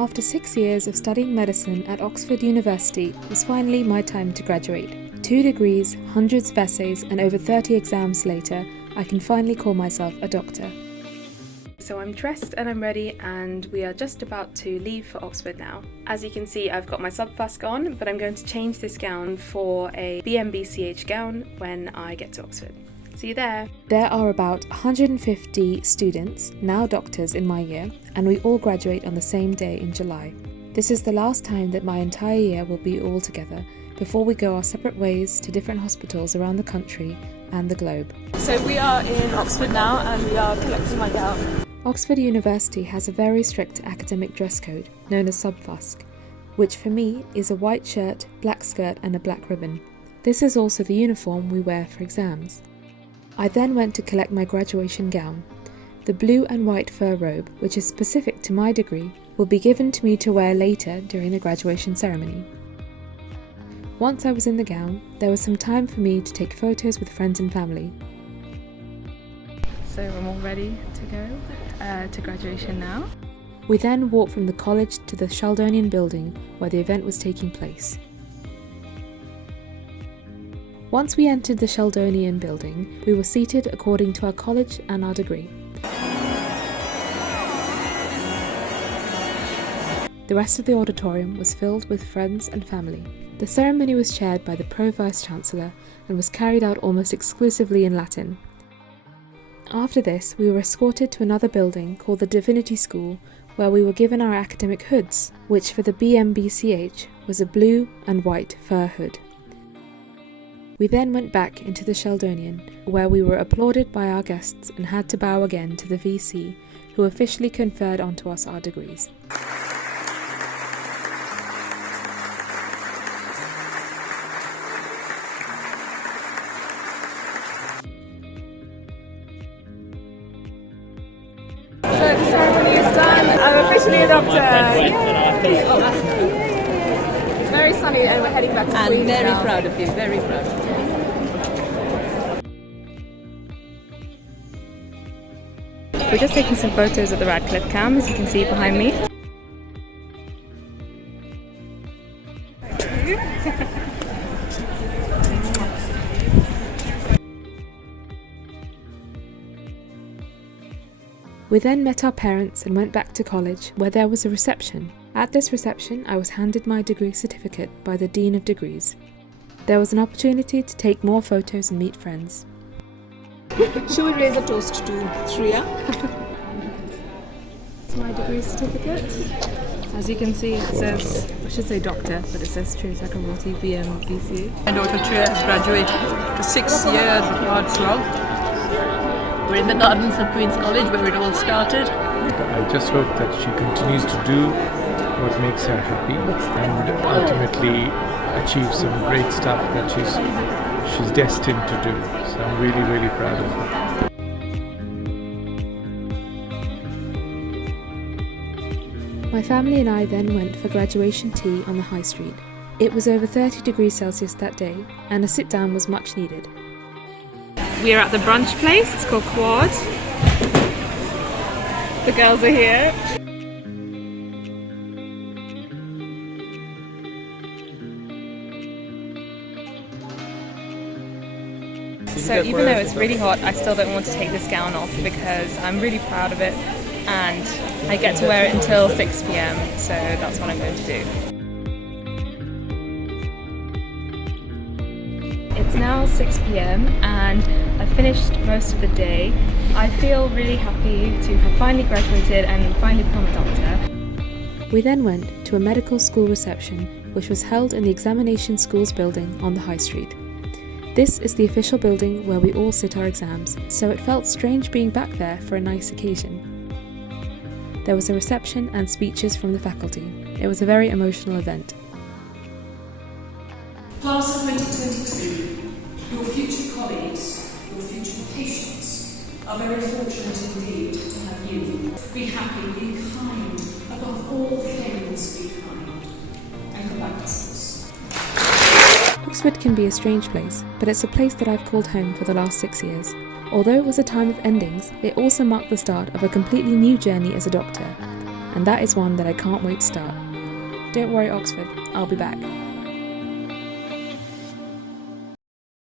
After 6 years of studying medicine at Oxford University, it was finally my time to graduate. 2 degrees, hundreds of essays, and over 30 exams later, I can finally call myself a doctor. So I'm dressed and I'm ready, and we are just about to leave for Oxford now. As you can see, I've got my sub-fusc on, but I'm going to change this gown for a BM BCh gown when I get to Oxford. See you there. There are about 150 students, now doctors, in my year, and we all graduate on the same day in July. This is the last time that my entire year will be all together before we go our separate ways to different hospitals around the country and the globe. So we are in Oxford now and we are collecting my gown. Oxford University has a very strict academic dress code, known as sub-fusc, which for me is a white shirt, black skirt and a black ribbon. This is also the uniform we wear for exams. I then went to collect my graduation gown. The blue and white fur robe, which is specific to my degree, will be given to me to wear later during the graduation ceremony. Once I was in the gown, there was some time for me to take photos with friends and family. So I'm all ready to go to graduation now. We then walked from the college to the Sheldonian building where the event was taking place. Once we entered the Sheldonian building, we were seated according to our college and our degree. The rest of the auditorium was filled with friends and family. The ceremony was chaired by the Pro-Vice-Chancellor and was carried out almost exclusively in Latin. After this, we were escorted to another building called the Divinity School, where we were given our academic hoods, which for the BM BCh was a blue and white fur hood. We then went back into the Sheldonian, where we were applauded by our guests and had to bow again to the VC, who officially conferred onto us our degrees. So the ceremony is done. I'm officially a doctor. Yay! It's very sunny and we're heading back to Queens very now. proud of you, very proud of you. We're just taking some photos at the Radcliffe Cam, as you can see behind me. We then met our parents and went back to college, where there was a reception. At this reception, I was handed my degree certificate by the Dean of Degrees. There was an opportunity to take more photos and meet friends. Should we raise a toast to Triya? It's my degree certificate. As you can see, it says, I should say doctor, but it says Triya Chakraborty, BM BCh. My daughter Triya has graduated after 6 years of hard slog. We're in the gardens of Queen's College where it all started. I just hope that she continues to do what makes her happy and ultimately achieve some great stuff that she's destined to do. So I'm really, really proud of her. My family and I then went for graduation tea on the high street. It was over 30 degrees Celsius that day, and a sit-down was much needed. We are at the brunch place, it's called Quad. The girls are here. So even though it's really hot, I still don't want to take this gown off because I'm really proud of it and I get to wear it until 6 p.m, so that's what I'm going to do. It's now 6 p.m. and I've finished most of the day. I feel really happy to have finally graduated and finally become a doctor. We then went to a medical school reception, which was held in the Examination Schools building on the High Street. This is the official building where we all sit our exams, so it felt strange being back there for a nice occasion. There was a reception and speeches from the faculty. It was a very emotional event. Class of 2022, your future colleagues, your future patients are very fortunate indeed to have you. Be happy, be kind, above all things be kind, and come back to us. Oxford can be a strange place, but it's a place that I've called home for the last 6 years. Although it was a time of endings, it also marked the start of a completely new journey as a doctor. and that is one that I can't wait to start. Don't worry, Oxford, I'll be back.